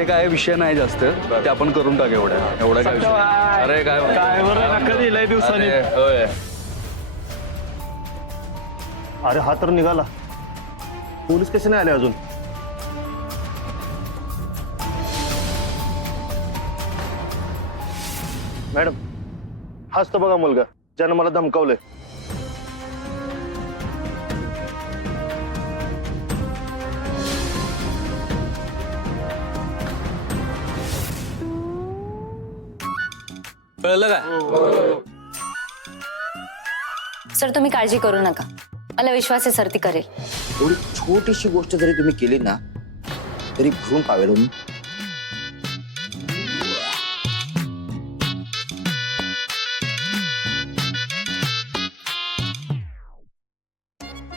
ते काय विषय नाही जास्त ते आपण करून टाक एवढा काय विषय नाही. अरे काय नका दिलाय दिवसांनी. अरे, होय. अरे हा तर निघाला. पोलीस कसे नाही आले अजून? मॅडम हाच तो बघा मुलगा ज्यानं मला धमकावलंय. कळलं का? सर तुम्ही काळजी करू नका, मला विश्वास आहे सर ती करेल. एवढी छोटीशी गोष्ट जरी तुम्ही केली ना तरी भरून पावेल.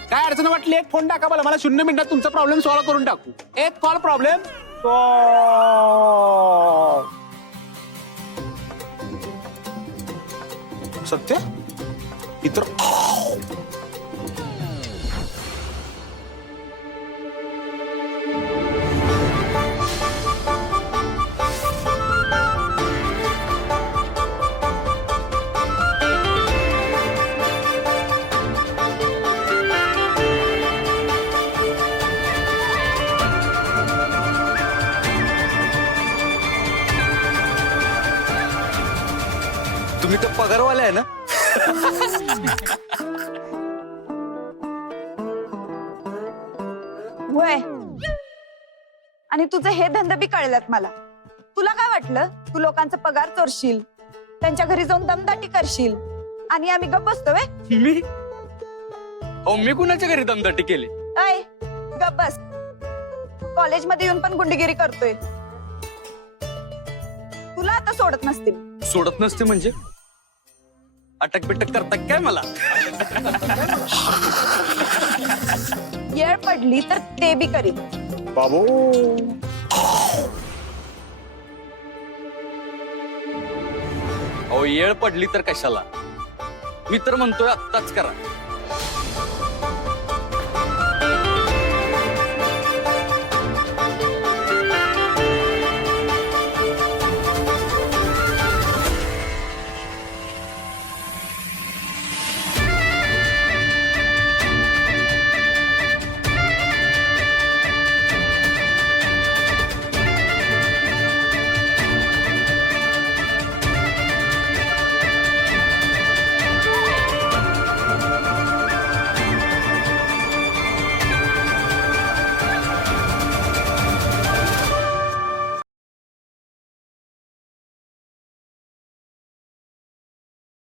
काय अडचण वाटली एक फोन टाका मला 0 मिनिटात तुमचा प्रॉब्लेम सॉल्व्ह करून टाकू. एक कॉल प्रॉब्लेम सत्य इतर तुम्ही तर पगारवाले आहे ना? होय. आणि तुझं हे धंदा बी कळल्यात मला. तुला काय वाटलं तू लोकांचा पगार चोरशील, त्यांच्या घरी जाऊन दमदाटी करशील आणि आम्ही गप्प बसतो वे? मी कुणाच्या घरी दमदाटी केली? ऐ गप्प बस. कॉलेजमध्ये येऊन पण गुंडगिरी करतोय. तुला आता सोडत नसतील. सोडत नसते म्हणजे अटक बिटक करता काय मला? येळ पडली तर ते बी करीन. बाबू अहो येळ पडली तर कशाला? मी तर म्हणतोय आत्ताच करा.